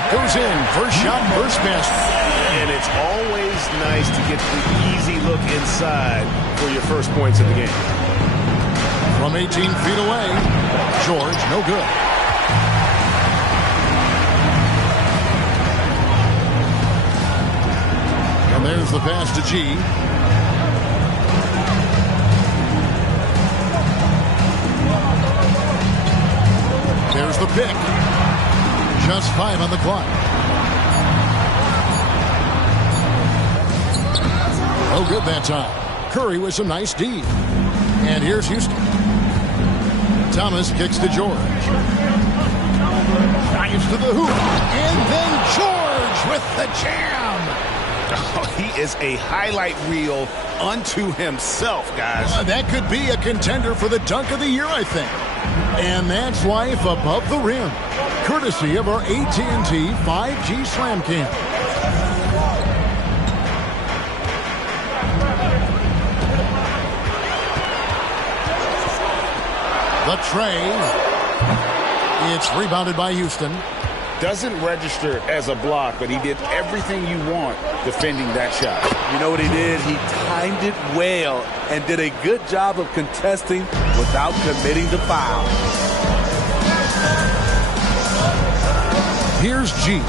shot goes in. First shot, first basket. And it's always nice to get the easy look inside for your first points of the game. From 18 feet away, George, no good. And there's the pass to G. There's the pick. Just 5 on the clock. No good that time. Curry with some nice D. And here's Houston. Thomas kicks to George. Drives to the hoop. And then George with the jam. Oh, he is a highlight reel unto himself, guys. That could be a contender for the dunk of the year, I think. And that's life above the rim. Courtesy of our AT&T 5G Slam Cam. The tray. It's rebounded by Houston. Doesn't register as a block, but he did everything you want defending that shot. You know what he did? He timed it well and did a good job of contesting without committing the foul. Here's G.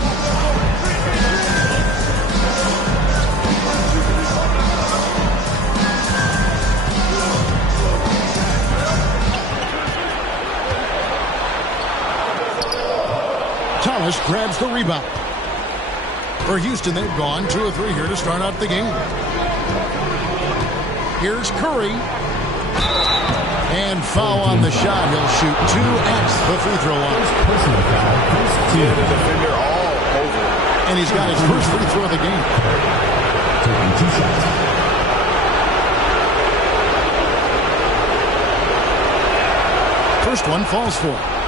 Thomas grabs the rebound. For Houston, they've gone 2 or 3 here to start out the game. Here's Curry. And foul on the shot. He'll shoot 2 at the free throw line. Personal foul. Yeah, the defender all over. And he's got his first free throw of the game. Taking 2 shots. First one falls for him.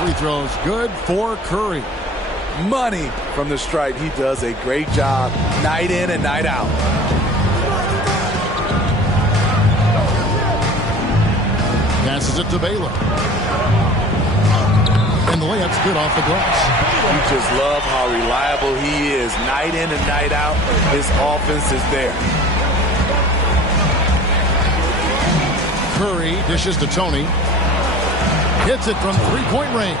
Free throws good for Curry. Money from the stripe. He does a great job night in and night out. Passes it to Baylor. And the layup's good off the glass. You just love how reliable he is night in and night out. His offense is there. Curry dishes to Tony. Hits it from 3-point range.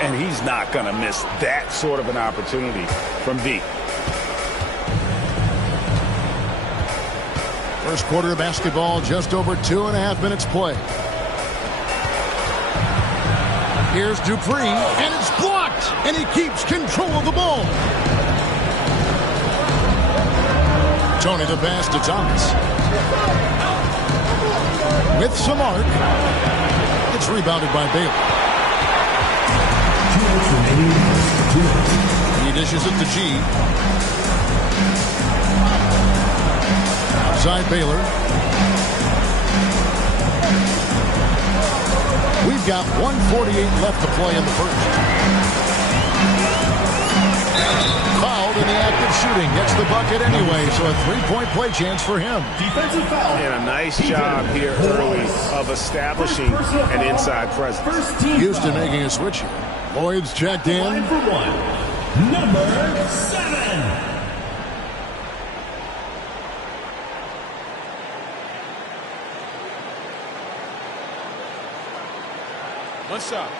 And he's not going to miss that sort of an opportunity from deep. First quarter of basketball, just over 2.5 minutes play. Here's Dupree, and it's blocked, and he keeps control of the ball. Tony the pass to Thomas. With some arc. It's rebounded by Baylor. He dishes it to G. Outside Baylor. We've got 1:48 left to play in the first. Fouled in the act of shooting. Gets the bucket anyway, so a 3-point play chance for him. Defensive foul. And a nice job here early of establishing an inside presence. Houston making a switch here. Lloyd's checked in. Line for one. Number 7. What's up?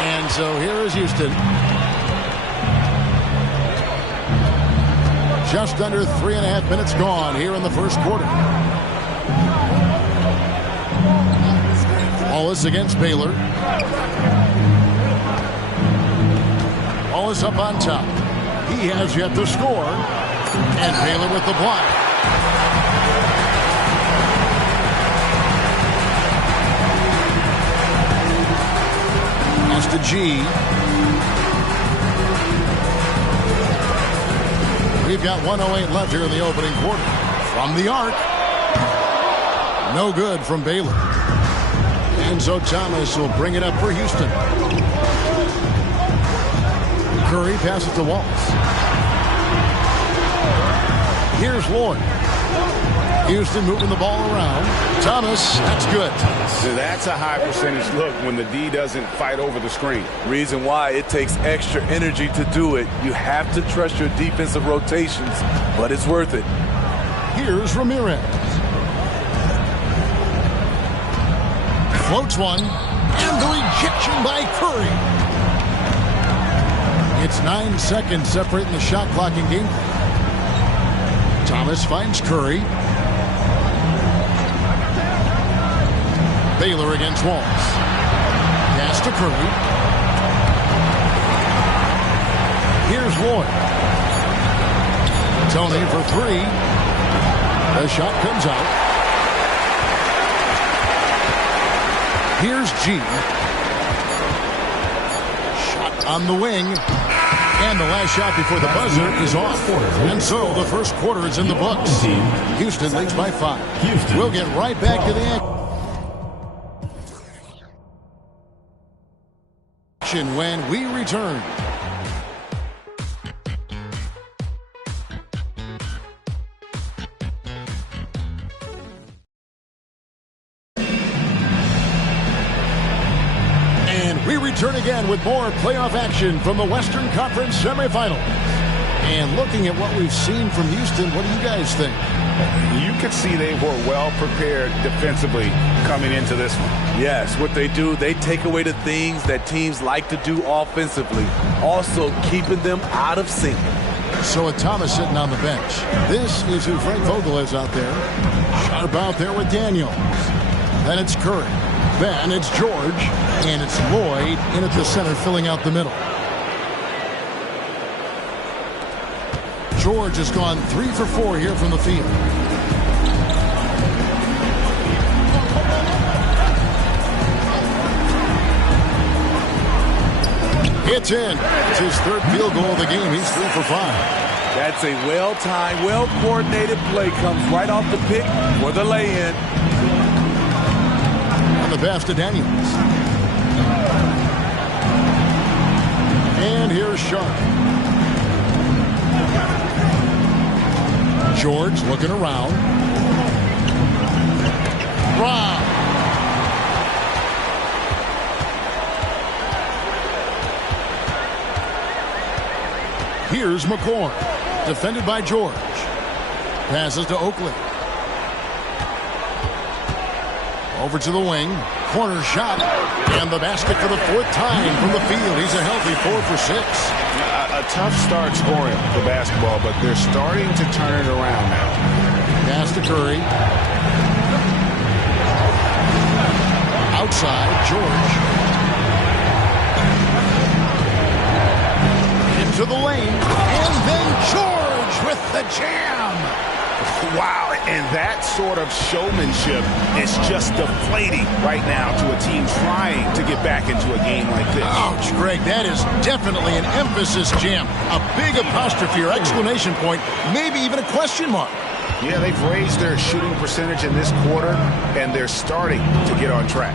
And so here is Houston. Just under 3.5 minutes gone here in the first quarter. Wallace against Baylor. Wallace up on top. He has yet to score. And Baylor with the block. to G. We've got 1:08 left here in the opening quarter. From the arc. No good from Baylor. Enzo Thomas will bring it up for Houston. Curry passes to Wallace. Here's Lloyd. Houston moving the ball around. Thomas, that's good. That's a high percentage look when the D doesn't fight over the screen. Reason why it takes extra energy to do it. You have to trust your defensive rotations, but it's worth it. Here's Ramirez. Floats one. And the rejection by Curry. It's 9 seconds separating the shot clock and game clock. Thomas finds Curry. Baylor against Wallace. Pass to Curry. Here's Lloyd. Tony for three. The shot comes out. Here's G. Shot on the wing. And the last shot before the buzzer is off. And so the first quarter is in the books. Houston leads by 5. We'll get right back to the action when we return. We return again with more playoff action from the Western Conference semifinals. And looking at what we've seen from Houston, what do you guys think? You could see they were well prepared defensively coming into this one. Yes, what they do, they take away the things that teams like to do offensively, also keeping them out of sync. So with Thomas sitting on the bench, this is who Frank Vogel is out there. Sharp out there with Daniels. Then it's Curry. Then it's George. And it's Lloyd in at the center, filling out the middle. George has gone 3 for 4 here from the field. It's in. It's his third field goal of the game. He's 3 for 5. That's a well-timed, well-coordinated play. Comes right off the pick for the lay-in. On the pass to Daniels. And here's Sharp. George looking around. Brown. Here's McCord. Defended by George. Passes to Oakley. Over to the wing. Corner shot. And the basket for the 4th time from the field. He's a healthy 4 for 6. A tough start scoring for basketball, but they're starting to turn it around now. Pass to Curry. Outside, George. Into the lane. And then George with the jam. Wow, and that sort of showmanship is just deflating right now to a team trying to get back into a game like this. Ouch, Greg, that is definitely an emphasis jam. A big apostrophe or exclamation point, maybe even a question mark. Yeah, they've raised their shooting percentage in this quarter, and they're starting to get on track.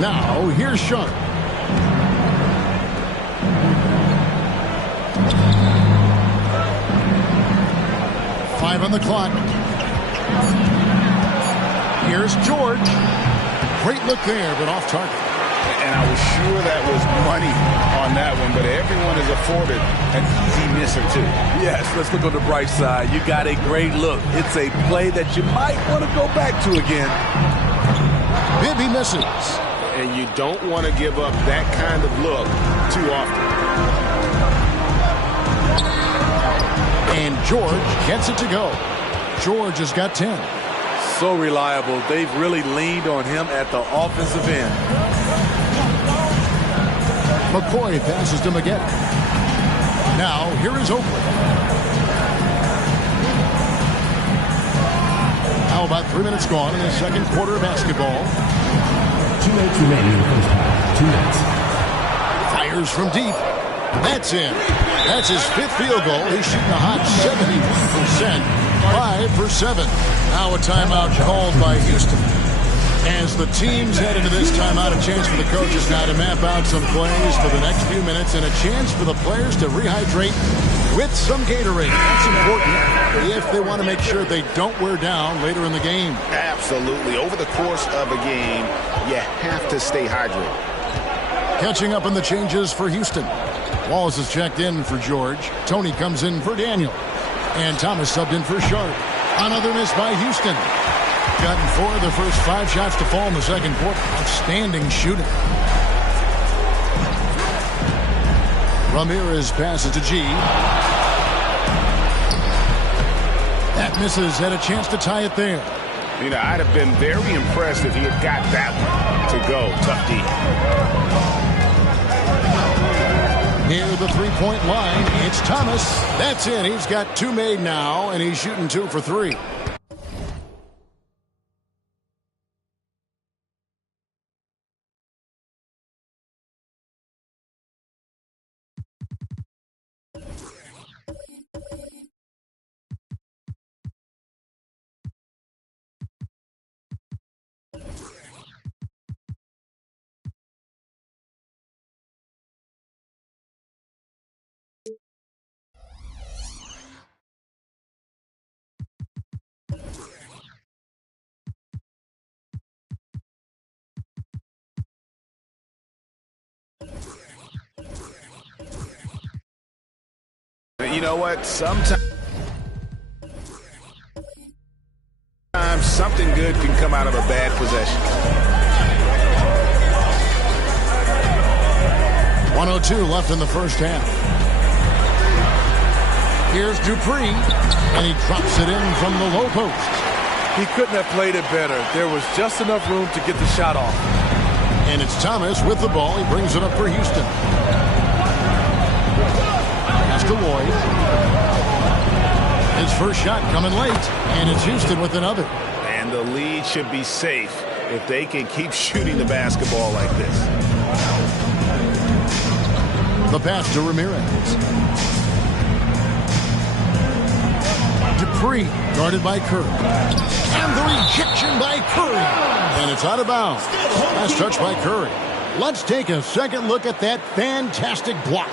Now, here's Sharp. Five on the clock. Here's George. Great look there, but off target. And I was sure that was money on that one, but everyone is afforded an easy miss or two. Yes, let's look on the bright side. You got a great look. It's a play that you might want to go back to again. Bibby misses. And you don't want to give up that kind of look too often. And George gets it to go. George has got 10. So reliable. They've really leaned on him at the offensive end. McCoy passes to Maggette. Now, here is Oakley. How about 3 minutes gone in the second quarter of basketball? 2 minutes remaining in the first half. 2 minutes. Fires from deep. That's in. That's his 5th field goal. He's shooting a hot 71%. 5 for 7. Now a timeout called by Houston. As the teams head into this timeout, a chance for the coaches now to map out some plays for the next few minutes and a chance for the players to rehydrate with some Gatorade. That's important if they want to make sure they don't wear down later in the game. Absolutely. Over the course of a game, you have to stay hydrated. Catching up on the changes for Houston. Wallace is checked in for George. Tony comes in for Daniel. And Thomas subbed in for Sharp. Another miss by Houston. Gotten 4 of the first 5 shots to fall in the second quarter. Outstanding shooting. Ramirez passes to G. That misses. Had a chance to tie it there. You know, I'd have been very impressed if he had got that one to go. Tough D. Near the three-point line, it's Thomas. That's it. He's got 2 made now, and he's shooting 2 for 3. You know what? Sometimes something good can come out of a bad possession. 1:02 left in the first half. Here's Dupree, and he drops it in from the low post. He couldn't have played it better. There was just enough room to get the shot off. And it's Thomas with the ball. He brings it up for Houston. Pass to Lloyd. His first shot coming late, and it's Houston with another. And the lead should be safe if they can keep shooting the basketball like this. The pass to Ramirez. Dupree guarded by Curry. And the rejection by Curry. And it's out of bounds. Last touch by Curry. Let's take a second look at that fantastic block.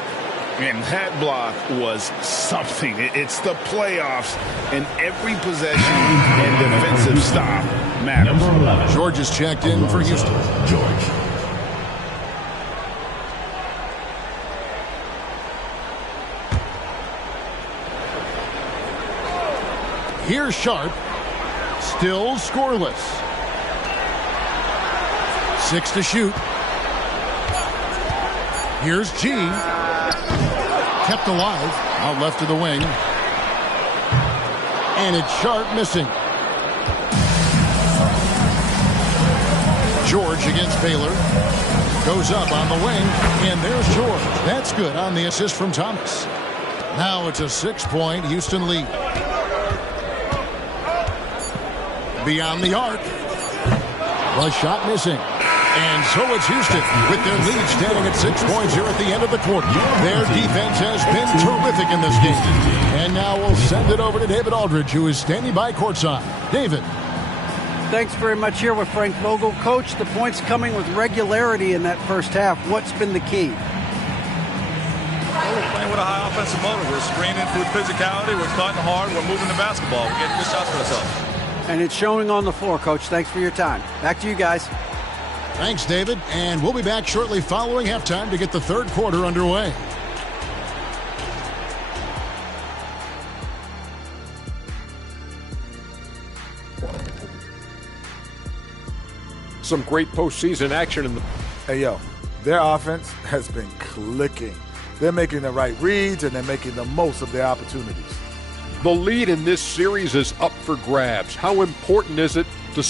And that block was something. It's the playoffs, and every possession and defensive stop matters. Number 11. George is checked in for Houston. George. Here's Sharp. Still scoreless. 6 to shoot. Here's G. Kept alive. Out left to the wing. And it's Sharp missing. George against Baylor. Goes up on the wing. And there's George. That's good on the assist from Thomas. Now it's a 6-point Houston lead. Beyond the arc. A shot missing. And so it's Houston with their lead standing at 6 points here at the end of the quarter. Their defense has been terrific in this game. And now we'll send it over to David Aldridge, who is standing by courtside. David. Thanks very much here with Frank Vogel. Coach, the points coming with regularity in that first half. What's been the key? Well, we're playing with a high offensive motor. We're screening with physicality. We're cutting hard. We're moving the basketball. We're getting good shots for ourselves. And it's showing on the floor, Coach. Thanks for your time. Back to you guys. Thanks, David. And we'll be back shortly following halftime to get the third quarter underway. Some great postseason action in the... Hey, yo, their offense has been clicking. They're making the right reads, and they're making the most of their opportunities. The lead in this series is up for grabs. How important is it to...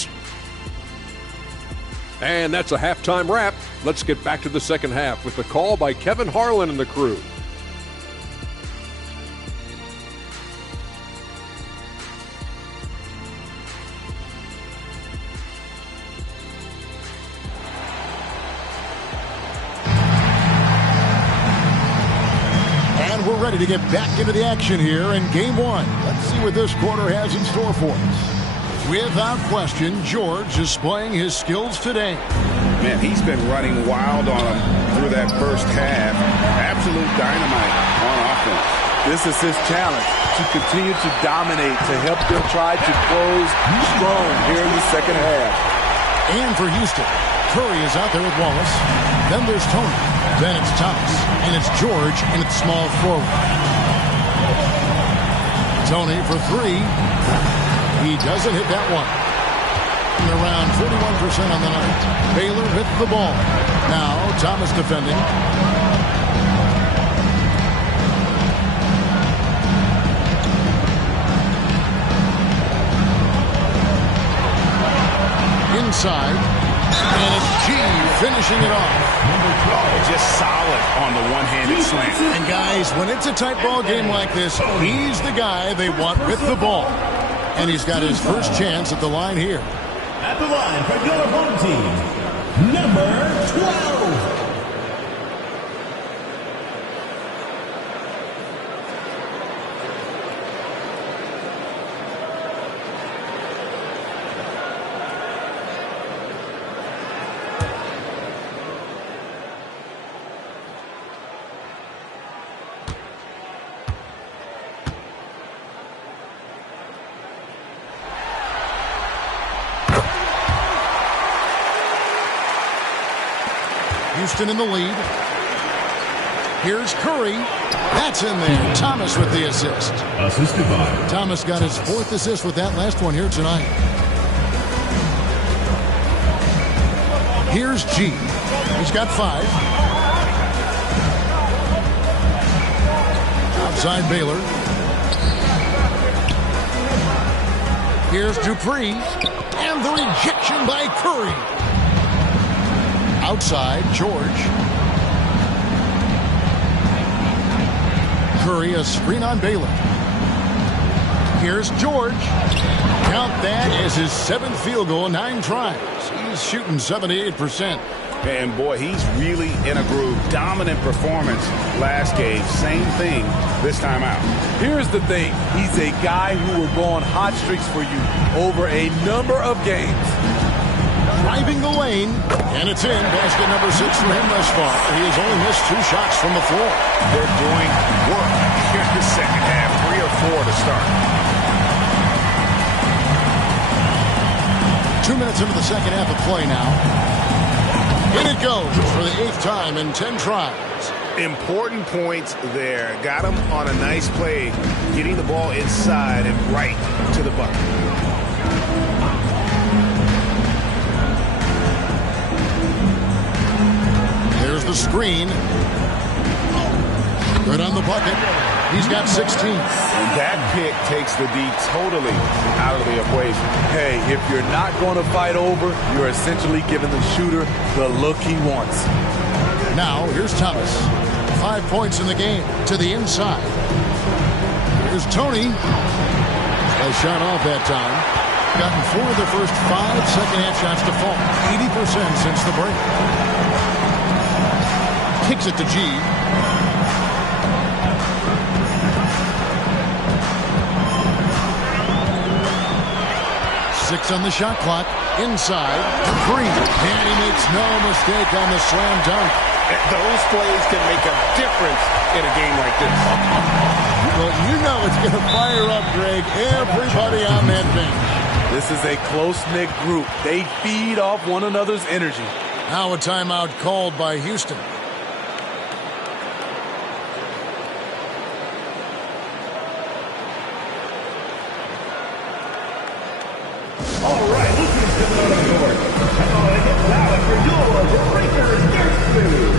And that's a halftime wrap. Let's get back to the second half with the call by Kevin Harlan and the crew. we're ready to get back into the action here in game one. Let's see what this quarter has in store for us. Without question, George displaying his skills today. Man, he's been running wild on him through that first half. Absolute dynamite on offense. This is his challenge, to continue to dominate, to help them try to close strong here in the second half. And for Houston, Curry is out there with Wallace. Then there's Tony. Then it's Thomas. And it's George, and it's small forward. Tony for three. He doesn't hit that one. And around 41% on the night. Baylor hit the ball. Now Thomas defending. Inside, and it's G finishing it off. Just solid on the one-handed slam. And guys, when it's a tight ball game like this, he's the guy they want with the ball. And he's got his first chance at the line here. At the line for your home team, number 12. Houston in the lead. Here's Curry. That's in there. Thomas with the assist. Assisted by Thomas got his fourth assist with that last one here tonight. Here's G. He's got 5. Outside Baylor. Here's Dupree. And the rejection by Curry. Outside, George. Curry, a screen on Baylor. Here's George. Count that as his 7th field goal, 9 tries. He's shooting 78%. And boy, he's really in a groove. Dominant performance last game. Same thing this time out. Here's the thing. He's a guy who will go on hot streaks for you over a number of games. Driving the lane, and it's in. Basket number 6 for him thus far. He has only missed 2 shots from the floor. They're doing work here in the second half. 3 or 4 to start. 2 minutes into the second half of play now. In it goes for the 8th time in 10 tries. Important points there. Got him on a nice play, getting the ball inside and right to the bucket. There's the screen. Good on the bucket. He's got 16. And that pick takes the D totally out of the equation. Hey, if you're not going to fight over, you're essentially giving the shooter the look he wants. Now, here's Thomas. 5 points in the game to the inside. Here's Tony. A shot off that time. Gotten 4 of the first 5 second-half shots to fall. 80% since the break. Kicks it to G. Six on the shot clock. Inside. Green. And he makes no mistake on the slam dunk. Those plays can make a difference in a game like this. Well, you know it's going to fire up, Greg. Everybody on that bench. This is a close-knit group. They feed off one another's energy. Now a timeout called by Houston. All right, this is coming on the board. And now for your Breakers Guest Food.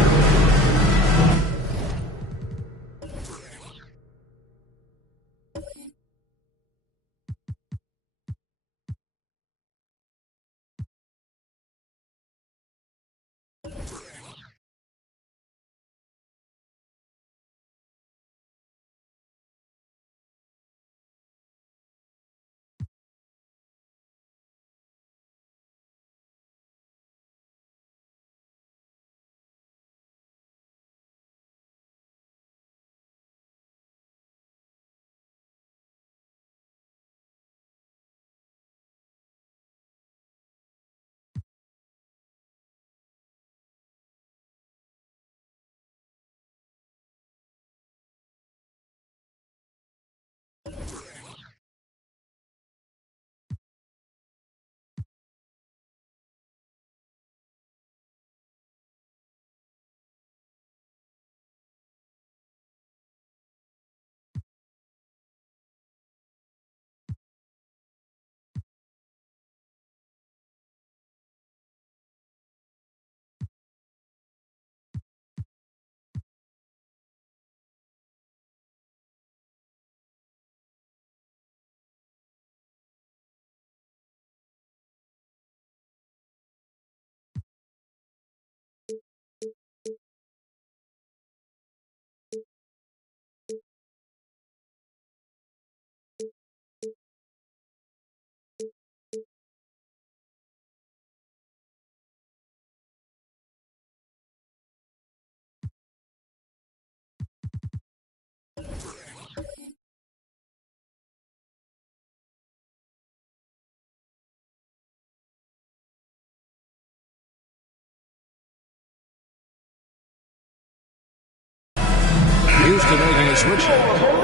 Houston making a switch.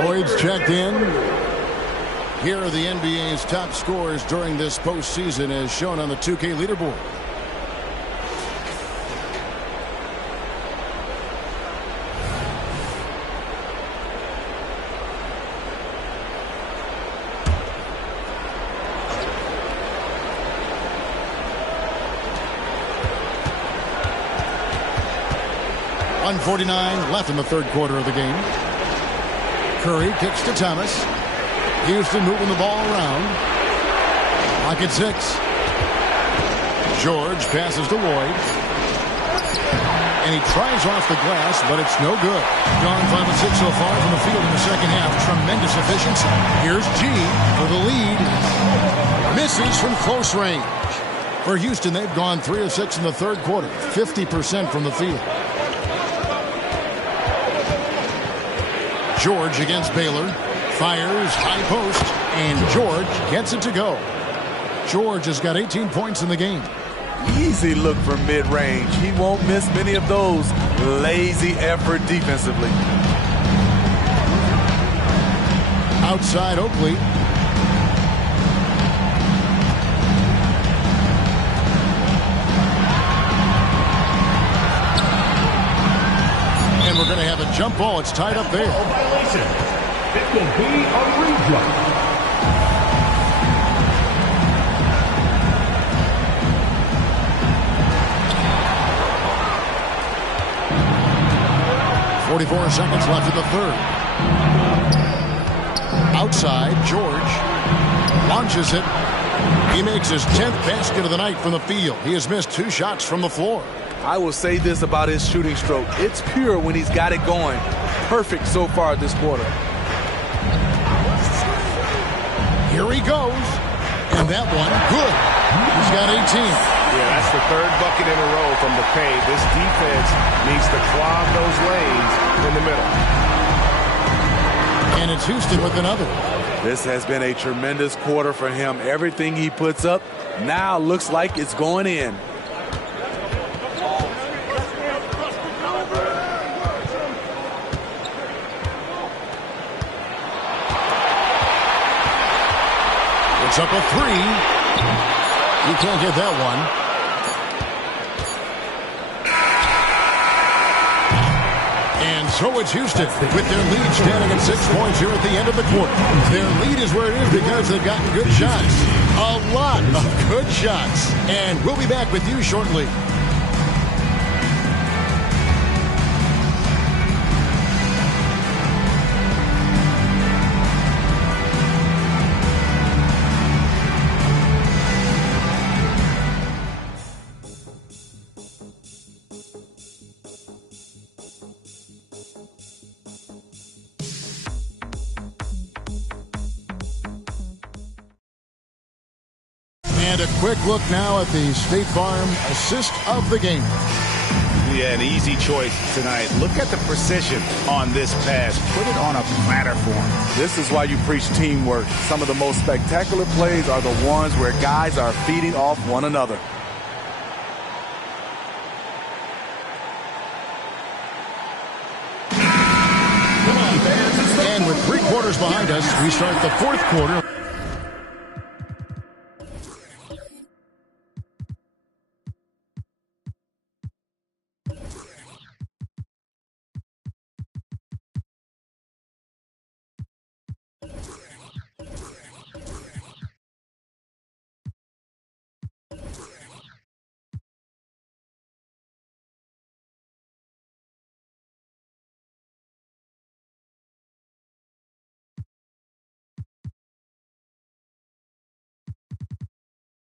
Lloyd's checked in. Here are the NBA's top scorers during this postseason as shown on the 2K leaderboard. .149 left in the third quarter of the game. Curry kicks to Thomas. Houston moving the ball around. Clock at 6. George passes to Lloyd. And he tries off the glass, but it's no good. Gone 5 of 6 so far from the field in the second half. Tremendous efficiency. Here's G for the lead. Misses from close range. For Houston, they've gone 3 of 6 in the third quarter. 50% from the field. George against Baylor. Fires, high post, and George gets it to go. George has got 18 points in the game. Easy look from mid-range. He won't miss many of those. Lazy effort defensively. Outside Oakley. And we're going to have a jump ball. It's tied up there. Violation. It will be a redraw. .44 seconds left in the third. Outside, George launches it. He makes his 10th basket of the night from the field. He has missed 2 shots from the floor. I will say this about his shooting stroke. It's pure when he's got it going. Perfect so far this quarter. Here he goes. And that one, good. He's got 18. Yeah, that's the third bucket in a row from the paint. This defense needs to clog those lanes in the middle. And it's Houston with another. This has been a tremendous quarter for him. Everything he puts up now looks like it's going in. It's up a 3. You can't get that one. And so it's Houston with their lead standing at 6 points here at the end of the quarter. Their lead is where it is because they've gotten good shots. A lot of good shots. And we'll be back with you shortly. And a quick look now at the State Farm assist of the game. Yeah, an easy choice tonight. Look at the precision on this pass. Put it on a platter for him. This is why you preach teamwork. Some of the most spectacular plays are the ones where guys are feeding off one another. And with 3 quarters behind us, we start the fourth quarter.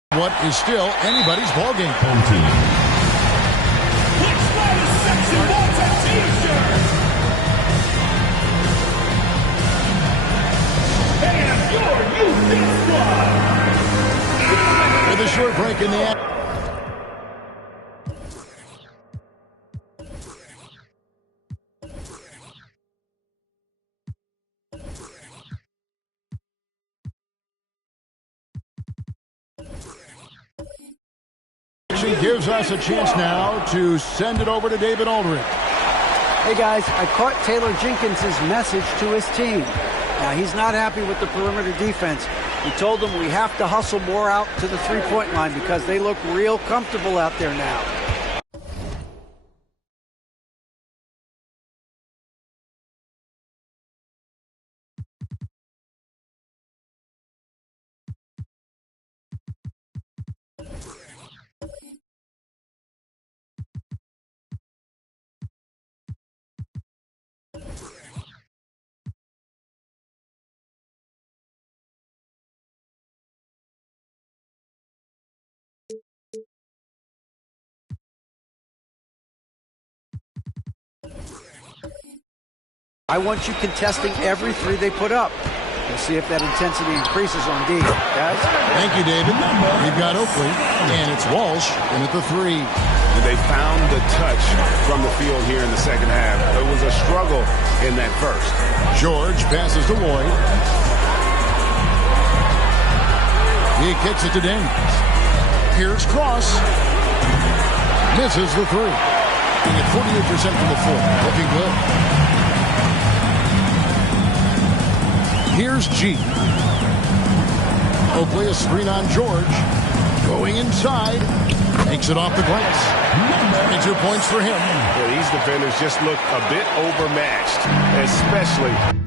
What is still anybody's ballgame. Home team. With a short break in the end. Gives us a chance now to send it over to David Aldridge. Hey guys, I caught Taylor Jenkins' message to his team. Now, he's not happy with the perimeter defense. He told them we have to hustle more out to the three-point line because they look real comfortable out there now. I want you contesting every three they put up. We'll see if that intensity increases on D. Guys? Thank you, David. We've got Oakley, and it's Walsh in at the three. And they found the touch from the field here in the second half. It was a struggle in that first. George passes to Lloyd. He kicks it to Daniels. Here's Cross. Misses the three. Being at 48% from the floor. Looking good. Here's G. Oakley, a screen on George. Going inside. Takes it off the glass. Major points for him. Yeah, these defenders just look a bit overmatched, especially.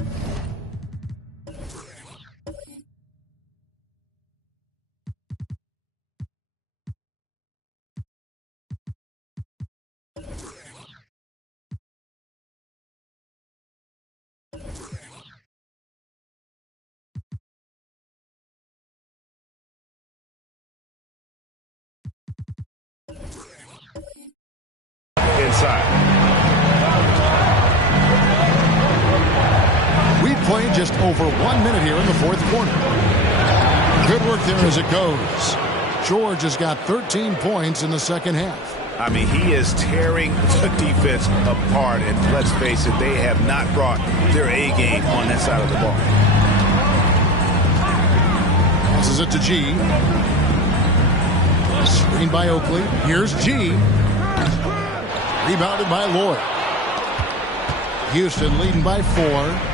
Inside. We've played just over 1 minute here in the fourth quarter. Good work there as it goes. George has got 13 points in the second half. I mean, he is tearing the defense apart, and let's face it, they have not brought their A game on that side of the ball. Passes it to G. Screened by Oakley. Here's G. Rebounded by Lloyd. Houston leading by 4.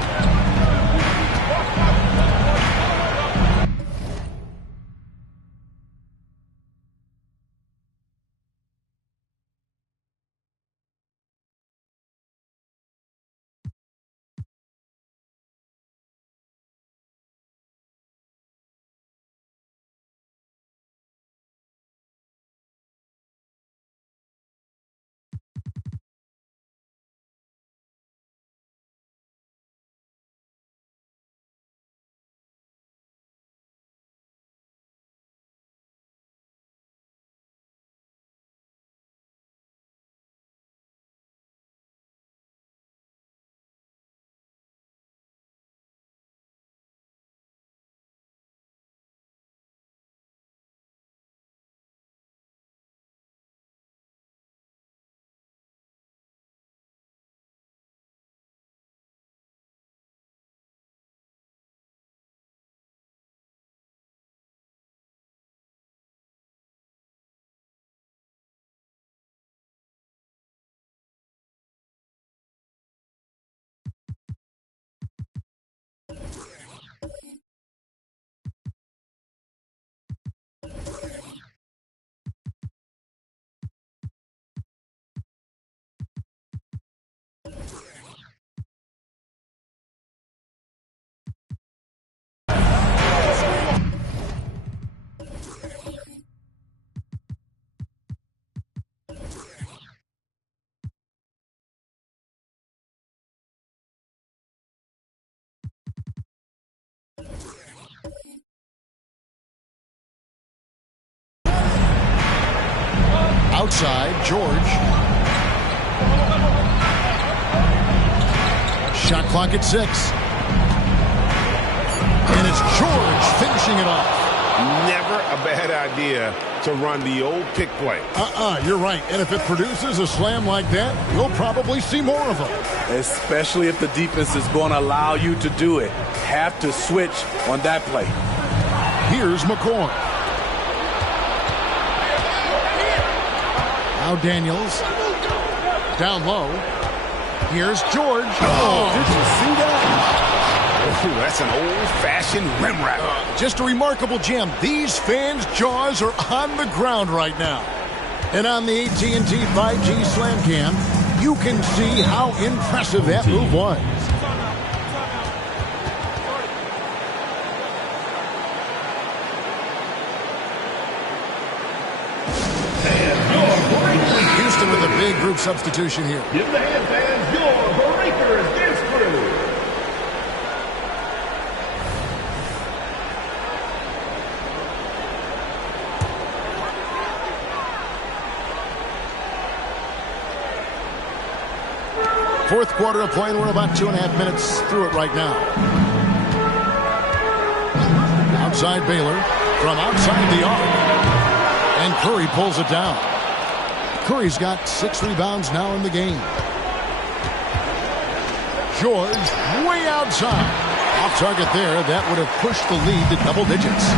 Outside, George. Shot clock at 6. And it's George finishing it off. Never a bad idea to run the old pick play. You're right. And if it produces a slam like that, you'll probably see more of them. Especially if the defense is going to allow you to do it. Have to switch on that play. Here's McCoy. Now Daniels. Down low. Here's George. Oh, did you see that? Ooh, that's an old-fashioned rim wrap. Just a remarkable jam. These fans' jaws are on the ground right now. And on the AT&T 5G Slam Cam, you can see how impressive that move was. Houston with a big group substitution here. Give the hand fans your Breakers dance crew. Fourth quarter of play, and we're about 2.5 minutes through it right now. Outside Baylor from outside the arc. And Curry pulls it down. Curry's got 6 rebounds now in the game. George way outside. Off target there. That would have pushed the lead to double digits.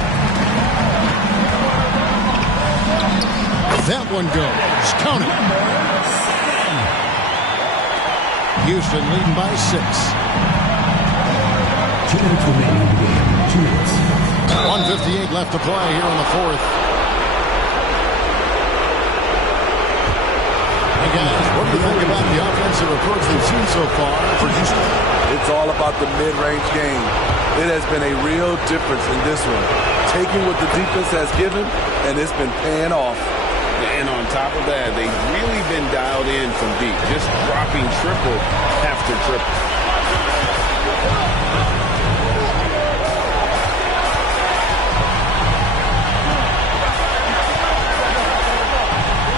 That one goes. Count it. Houston leading by 6. 2 minutes remaining in the game. 2 minutes. 1:58 left to play here in the fourth. Hey guys, what do you think about the offensive approach we've seen so far for Houston? It's all about the mid-range game. It has been a real difference in this one. Taking what the defense has given, and it's been paying off. And on top of that, they've really been dialed in from deep, just dropping triple after triple.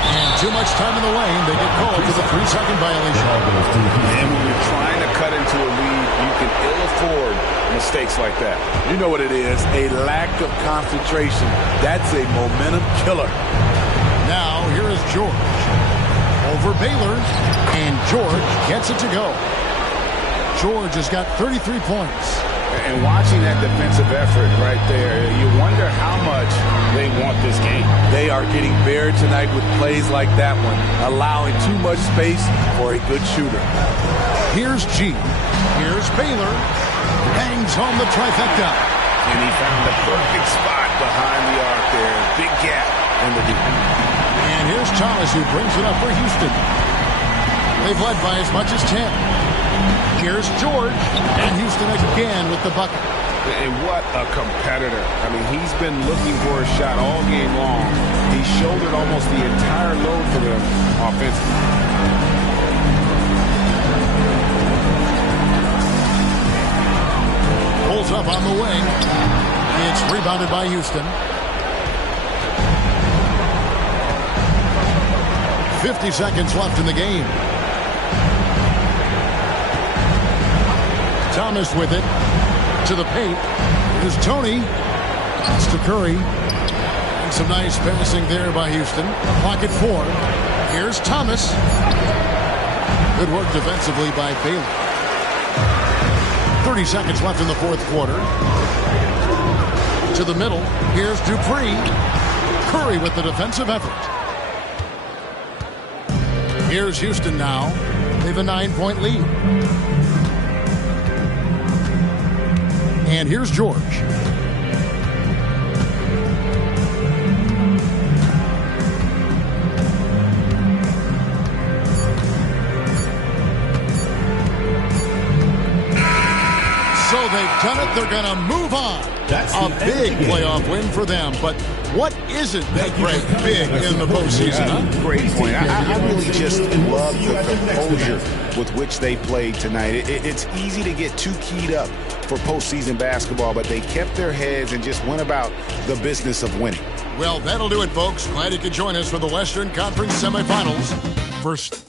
And too much time in the lane. They get called for the 3-second violation. And when you're trying to cut into a lead, you can ill afford mistakes like that. You know what it is, a lack of concentration. That's a momentum killer. Now, here is George. Over Baylor, and George gets it to go. George has got 33 points. And watching that defensive effort right there, you wonder how much they want this game. They are getting buried tonight with plays like that one, allowing too much space for a good shooter. Here's G. Here's Baylor. Bangs home the trifecta. And he found the perfect spot behind the arc there. Big gap in the defense. And here's Thomas, who brings it up for Houston. They've led by as much as 10. Here's George, and Houston again with the bucket. And what a competitor. I mean, he's been looking for a shot all game long. He shouldered almost the entire load for them offensively. Pulls up on the wing. It's rebounded by Houston. 50 seconds left in the game. Thomas with it to the paint. Here's Tony. It's to Curry. And some nice passing there by Houston. Pocket 4. Here's Thomas. Good work defensively by Baylor. 30 seconds left in the fourth quarter. To the middle. Here's Dupree. Curry with the defensive effort. Here's Houston now. They have a 9-point lead. And here's George. So they've done it. They're going to move on. That's a big playoff win for them. But what isn't that great big in the postseason? Huh? Great point. I really just love the composure with which they played tonight. It's easy to get too keyed up for postseason basketball, but they kept their heads and just went about the business of winning. Well, that'll do it, folks. Glad you could join us for the Western Conference semifinals. First